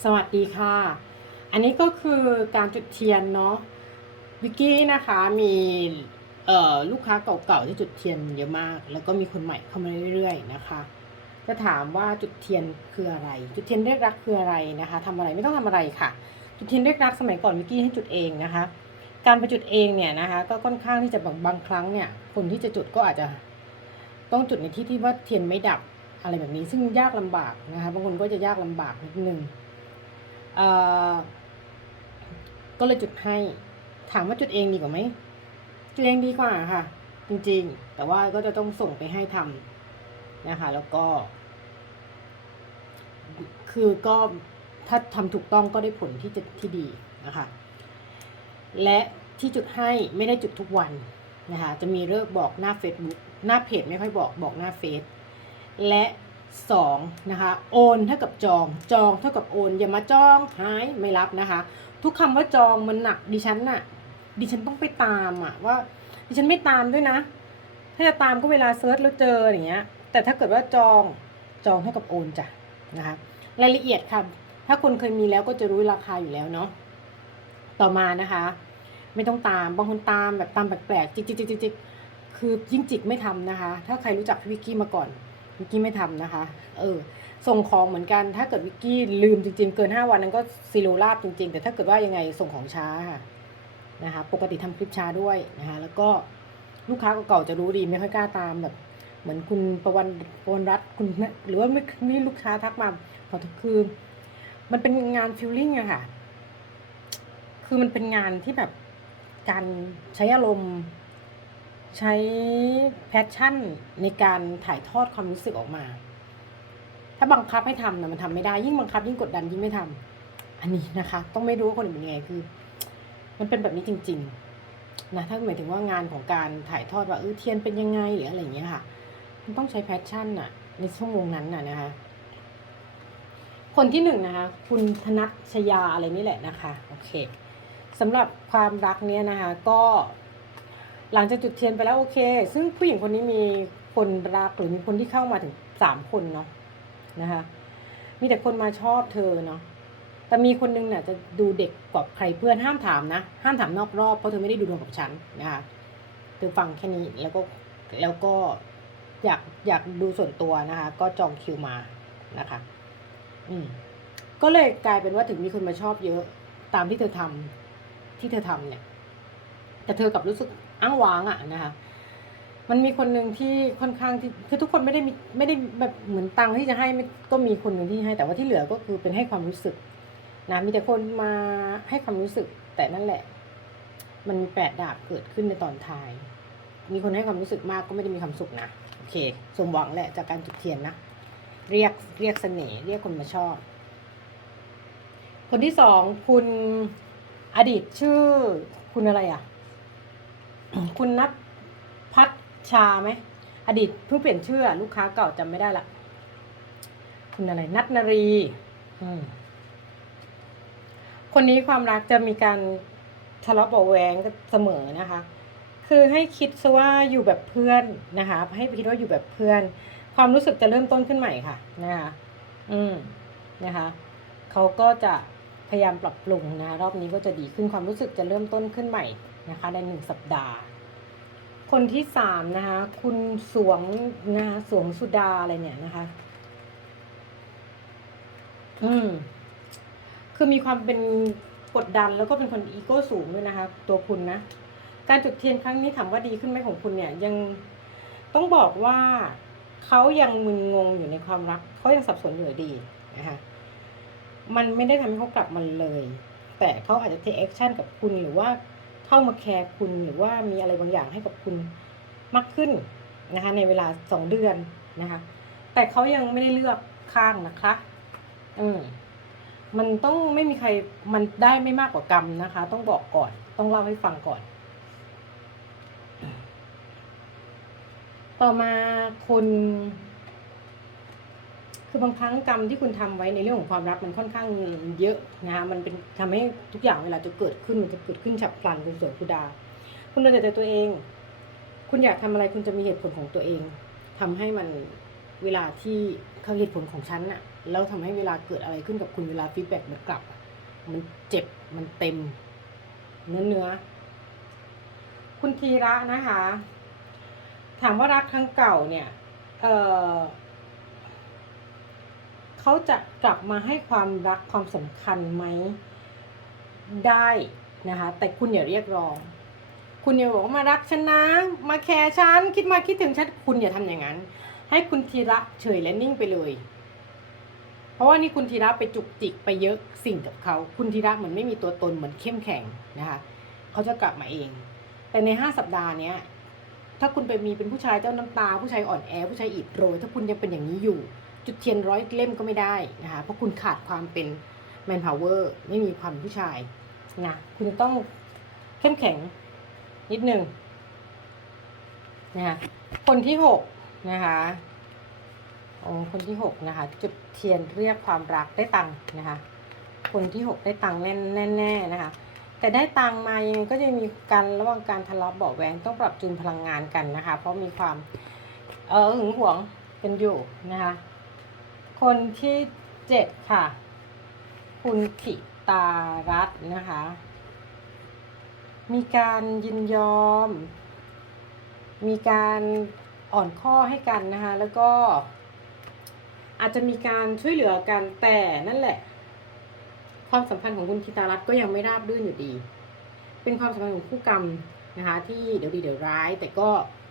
สวัสดีค่ะ อันนี้ก็คือการจุดเทียนเนาะวิกกี้นะคะมีเอ่อลูกค้าเก่าๆที่จุดเทียนเยอะมาก แล้วก็มีคนใหม่เข้ามาเรื่อยๆนะคะ จะถามว่าจุดเทียนคืออะไร จุดเทียนเรียกรักคืออะไรนะคะทำอะไรไม่ต้องทำอะไรค่ะ จุดเทียนเรียกรักสมัยก่อนวิกกี้ให้จุดเองนะคะ การไปจุดเองเนี่ยนะคะ ก็ค่อนข้างที่จะบางบางครั้งเนี่ยคนที่จะจุดก็อาจจะต้องจุดในที่ที่ว่าเทียนไม่ดับอะไรแบบนี้ซึ่งยากลำบากนะคะบางคนก็จะยากลำบากนิดนึง ก็เลยจุดให้ ถามว่าจุดเองดีกว่าไหมจุดเองดีกว่าค่ะ จริงๆ แต่ว่าก็จะต้องส่งไปให้ทำนะคะ แล้วก็ คือก็ถ้าทำถูกต้องก็ได้ผลที่จะที่ดีนะคะ และที่จุดให้ไม่ได้จุดทุกวันนะคะ จะมีเลิกบอกหน้า Facebook หน้าเพจไม่ค่อยบอกบอกหน้าเฟซและ สองนะคะ โอนเท่ากับจอง จองเท่ากับโอน อย่ามาจองหายไม่รับนะคะ ทุกคำว่าจองมันหนักดิฉันน่ะ ดิฉันต้องไปตามอะว่า ดิฉันไม่ตามด้วยนะ ถ้าจะตามก็เวลาเซิร์ชแล้วเจออย่างเงี้ย แต่ถ้าเกิดว่าจอง จองเท่ากับโอนจ้ะนะคะ รายละเอียดค่ะ ถ้าคนเคยมีแล้วก็จะรู้ราคาอยู่แล้วเนาะ ต่อมานะคะ ไม่ต้องตาม บางคนตามแบบตามแปลกๆจิกจิกจิกจิกจิกคือยิ่งจิกไม่ทำนะคะ ถ้าใครรู้จักพี่วิกกี้มาก่อน วิกกี้ไม่ทำนะคะ เออ ส่งของเหมือนกัน ถ้าเกิดวิกกี้ลืมจริงๆ เกิน 5 วันนั้นก็ซีโรลาบจริง ๆ แต่ถ้าเกิดว่ายังไงส่งของช้าค่ะนะคะ ปกติทำคลิปช้าด้วยนะคะ แล้วก็ลูกค้าเก่าๆจะรู้ดีไม่ค่อยกล้าตามแบบ เหมือนคุณประวันประวันรัตน์คุณหรือว่าไม่ไม่ลูกค้าทักมาขอคือ มันเป็นงานฟิลลิ่งอะค่ะ คือมันเป็นงานที่แบบการใช้อารมณ์ ใช้แพชชั่นในการถ่ายทอดความรู้สึกออกมา ถ้าบังคับให้ทำนะมันทำไม่ได้ยิ่งบังคับ ยิ่งกดดันยิ่งไม่ทำอันนี้นะคะ ต้องไม่รู้ว่าคนอื่นเป็นยังไงคือ มันเป็นแบบนี้จริง ๆ นะถ้าหมายถึงว่างานของการถ่ายทอดว่าเออเทียนเป็นยังไงหรืออะไรอย่างเงี้ยค่ะ มันต้องใช้แพชชั่นอะในชั่วโมงนั้นน่ะนะคะ คนที่หนึ่งนะคะ คุณธนัทชยาอะไรนี่แหละนะคะ โอเคสำหรับความรักเนี้ยนะคะ ก็ หลังจากจุดเทียนไปแล้วโอเค ซึ่งผู้หญิงคนนี้มีคนรักหรือมีคนที่เข้ามาถึงสามคนเนาะนะคะ มีแต่คนมาชอบเธอเนาะแต่มีคนนึงเนี่ยจะดูเด็กกว่าใครเพื่อนห้ามถามนะ ห้ามถามนอกรอบเพราะเธอไม่ได้ดูดวงกับฉันนะคะเธอฟังแค่นี้แล้วก็แล้วก็อยากอยากดูส่วนตัวนะคะ ก็จองคิวมานะคะ อืมก็เลยกลายเป็นว่าถึงมีคนมาชอบเยอะตามที่เธอทำที่เธอทำเนี่ย แต่เธอกลับรู้สึก อ้างว้างอะนะคะ มันมีคนหนึ่งที่ค่อนข้างที่คือทุกคนไม่ได้มีไม่ได้แบบเหมือนตังค์ที่จะให้ก็มีคนหนึ่งที่ให้ แต่ว่าที่เหลือก็คือเป็นให้ความรู้สึกนะมีแต่คนมาให้ความรู้สึก แต่นั่นแหละ มันมีแปดดาบเกิดขึ้นในตอนท้าย มีคนให้ความรู้สึกมากก็ไม่ได้มีความสุขนะโอเค สมหวังแหละจากการจุดเทียนนะเรียกเรียกเสน่ห์เรียกคนมาชอบ คนที่สองคุณอดีตชื่อคุณอะไรอะ คุณนัทพัชชาไหม อดีตเพิ่งเปลี่ยนชื่อ ลูกค้าเก่าจำไม่ได้ละ คุณอะไร นัทนารี คนนี้ความรักจะมีการทะเลาะเบาะแวงเสมอนะคะ คือให้คิดซะว่าอยู่แบบเพื่อนนะคะ ให้คิดว่าอยู่แบบเพื่อน ความรู้สึกจะเริ่มต้นขึ้นใหม่ค่ะ นะคะ อืม นะคะเขาก็จะพยายามปรับปรุงนะรอบนี้ก็จะดีขึ้นความรู้สึกจะเริ่มต้นขึ้นใหม่ นะคะในหนึ่งสัปดาห์ คนที่สามนะคะคุณสวงนะคะสวงสุดาอะไรเนี่ยนะคะ อืม คือมีความเป็นกดดันแล้วก็เป็นคนอีโก้สูงด้วยนะคะ ตัวคุณนะ การจุดเทียนครั้งนี้ถามว่าดีขึ้นไหมของคุณเนี่ย ยังต้องบอกว่าเขายังมึนงงอยู่ในความรักเขายังสับสนอยู่ดีนะคะมันไม่ได้ทำให้เขากลับมาเลย แต่เขาอาจจะเทคแอคชั่นกับคุณหรือว่า เข้ามาแคร์คุณหรือว่ามีอะไรบางอย่างให้กับคุณมากขึ้นนะคะ ในเวลาสองเดือนนะคะ แต่เขายังไม่ได้เลือกข้างนะคะอืมมันต้องไม่มีใครมันได้ไม่มากกว่ากรรมนะคะ ต้องบอกก่อน ต้องเล่าให้ฟังก่อน ต่อมาคน คือบางครั้งกรรมที่คุณทำไว้ในเรื่องของความรักมันค่อนข้างเยอะนะคะมันเป็นทำให้ทุกอย่างเวลาจะเกิดขึ้นมันจะเกิดขึ้นฉับพลันคุณสวยคุณดา คุณเอาแต่ใจตัวเอง คุณอยากทำอะไรคุณจะมีเหตุผลของตัวเองทำให้มันเวลาที่เขาเหตุผลของฉันน่ะแล้วทำให้เวลาเกิดอะไรขึ้นกับคุณเวลาฟีดแบ็กมันกลับมันเจ็บมันเต็ม เนื้อเนื้อคุณธีระนะคะ ถามว่ารักครั้งเก่าเนี่ย เออ เขาจะกลับมาให้ความรักความสำคัญไหมได้นะคะ แต่คุณอย่าเรียกร้อง คุณอย่าบอกว่ามารักฉันนะมาแคร์ฉันคิดมาคิดถึงฉันคุณอย่าทำอย่างนั้น ให้คุณธีระเฉยและนิ่งไปเลย เพราะว่านี่คุณธีระไปจุกจิกไปเยอะสิ่งกับเขา คุณธีระเหมือนไม่มีตัวตนเหมือนเข้มแข็งนะคะเขาจะกลับมาเอง แต่ในห้าสัปดาห์เนี้ยถ้าคุณไปมีเป็นผู้ชายเจ้าน้ำตา ผู้ชายอ่อนแอผู้ชายอิดโรยถ้าคุณยังเป็นอย่างนี้อยู่ จุดเทียนร้อยเล่มก็ไม่ได้นะคะเพราะคุณขาดความเป็นแมนพาวเวอร์ไม่มีความผู้ชายนะคุณต้องเข้มแข็งนิดนึงนะคะคนที่หกนะคะโอ้คนที่หกนะคะ จุดเทียนเรียกความรักได้ตังค์นะคะ คนที่หกได้ตังค์แน่แน่ๆนะคะ แต่ได้ตังค์มายังไงก็จะมีการระหว่างการทะเลาะเบาะแวงต้องปรับจูนพลังงานกันนะคะ เพราะมีความเออหึงหวงเป็นอยู่นะคะ คนที่เจ็ดค่ะ คุณถิตารัตน์นะคะ มีการยินยอม มีการอ่อนข้อให้กันนะคะ แล้วก็ อาจจะมีการช่วยเหลือกันแต่นั่นแหละ ความสัมพันธ์ของคุณทิตารัตน์ก็ยังไม่ราบรื่นอยู่ดี เป็นความสัมพันธ์ของคู่กรรมนะคะ ที่เดี๋ยวดีเดี๋ยวร้าย แต่ก็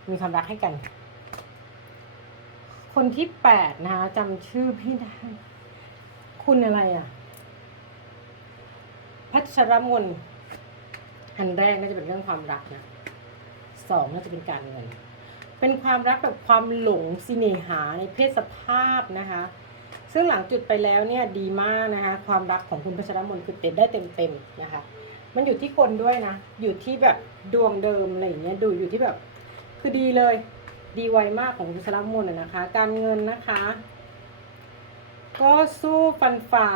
มีความรักให้กัน คนที่แปดนะคะจำชื่อไม่ได้ คุณอะไรอะ พัชรมนอันแรกน่าจะเป็นเรื่องความรักนะสองน่าจะเป็นการเงิน เป็นความรักแบบความหลงสิเนหาในเพศสภาพนะคะ ซึ่งหลังจุดไปแล้วเนี่ยดีมากนะคะ ความรักของคุณพัชรมนคือเต็มได้เต็มๆนะคะ มันอยู่ที่คนด้วยนะ อยู่ที่แบบดวงเดิมอะไรอย่างเงี้ยดูอยู่ที่แบบ คือดีเลย ดีไวมากของคุณพัชรมนนะคะ การเงินนะคะ ก็สู้ฟันฝ่า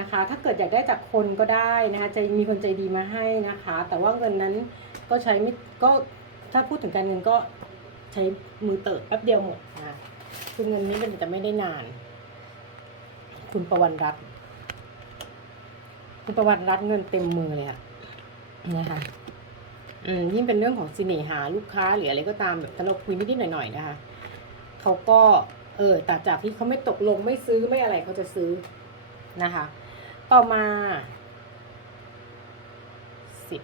นะคะ ถ้าเกิดอยากได้จากคนก็ได้นะคะจะมีคนใจดีมาให้นะคะ แต่ว่าเงินนั้นก็ใช้ไม่ก็ถ้าพูดถึงการเงินก็ใช้มือเติบแป๊บเดียวหมดนะคือเงินนี้มันจะไม่ได้นาน คุณประวันรัตคุณประวันรัตเงินเต็มมือเลยค่ะนะคะ ยิ่งเป็นเรื่องของสิเนหาลูกค้าหรืออะไรก็ตามแบบถ้าเราคุยนิดๆหน่อยๆนะคะเขาก็เออแต่จากที่เขาไม่ตกลงไม่ซื้อไม่อะไรเขาจะซื้อนะคะ ต่อมาสิบ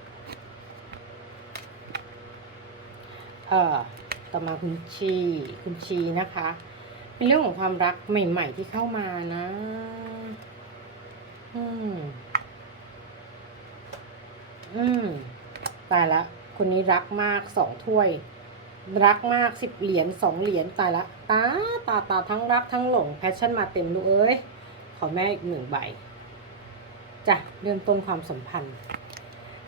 เอ่อต่อมาคุณชีคุณชีนะคะ เป็นเรื่องของความรักใหม่ ๆ ที่เข้ามานะอืมอืม ตายละ คนนี้รักมากสองถ้วย รักมากสิบเหรียญสองเหรียญตายละตาตาตาทั้งรักทั้งหลงแพชชั่นมาเต็มลูกเอ้ยขอแม่อีกหนึ่งใบจ้ะเริ่มต้นความสัมพันธ์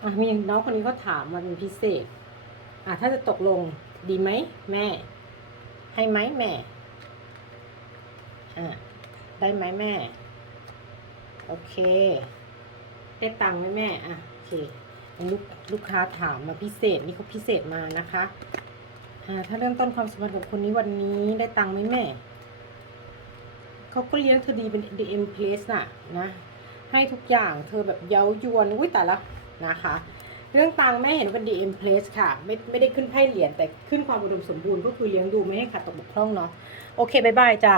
อะมีน้องคนนี้ก็ถามมาเป็นพิเศษอะถ้าจะตกลงดีไหมแม่ ให้ไหมแม่อะได้ไหมแม่ โอเค ได้ตังค์ไหมแม่ อะ โอเค ลูกลูกค้าถามมาพิเศษนี่เขาพิเศษมานะคะถ้าเริ่มต้นความสัมพันธ์กับคนนี้วันนี้ได้ตังค์ไหมแม่ เขาก็เลี้ยงเธอดีเป็น DM place น่ะนะ ให้ทุกอย่างเธอแบบเย้ายวน อุ้ยแต่ละนะคะ เรื่องตังค์แม่เห็นว่าเป็น DM place ค่ะ ไม่ไม่ได้ขึ้นไพ่เหรียญแต่ขึ้นความอุดมสมบูรณ์ก็คือเลี้ยงดูไม่ให้ขาดตกบกพร่องเนาะ โอเคบายบายจ้า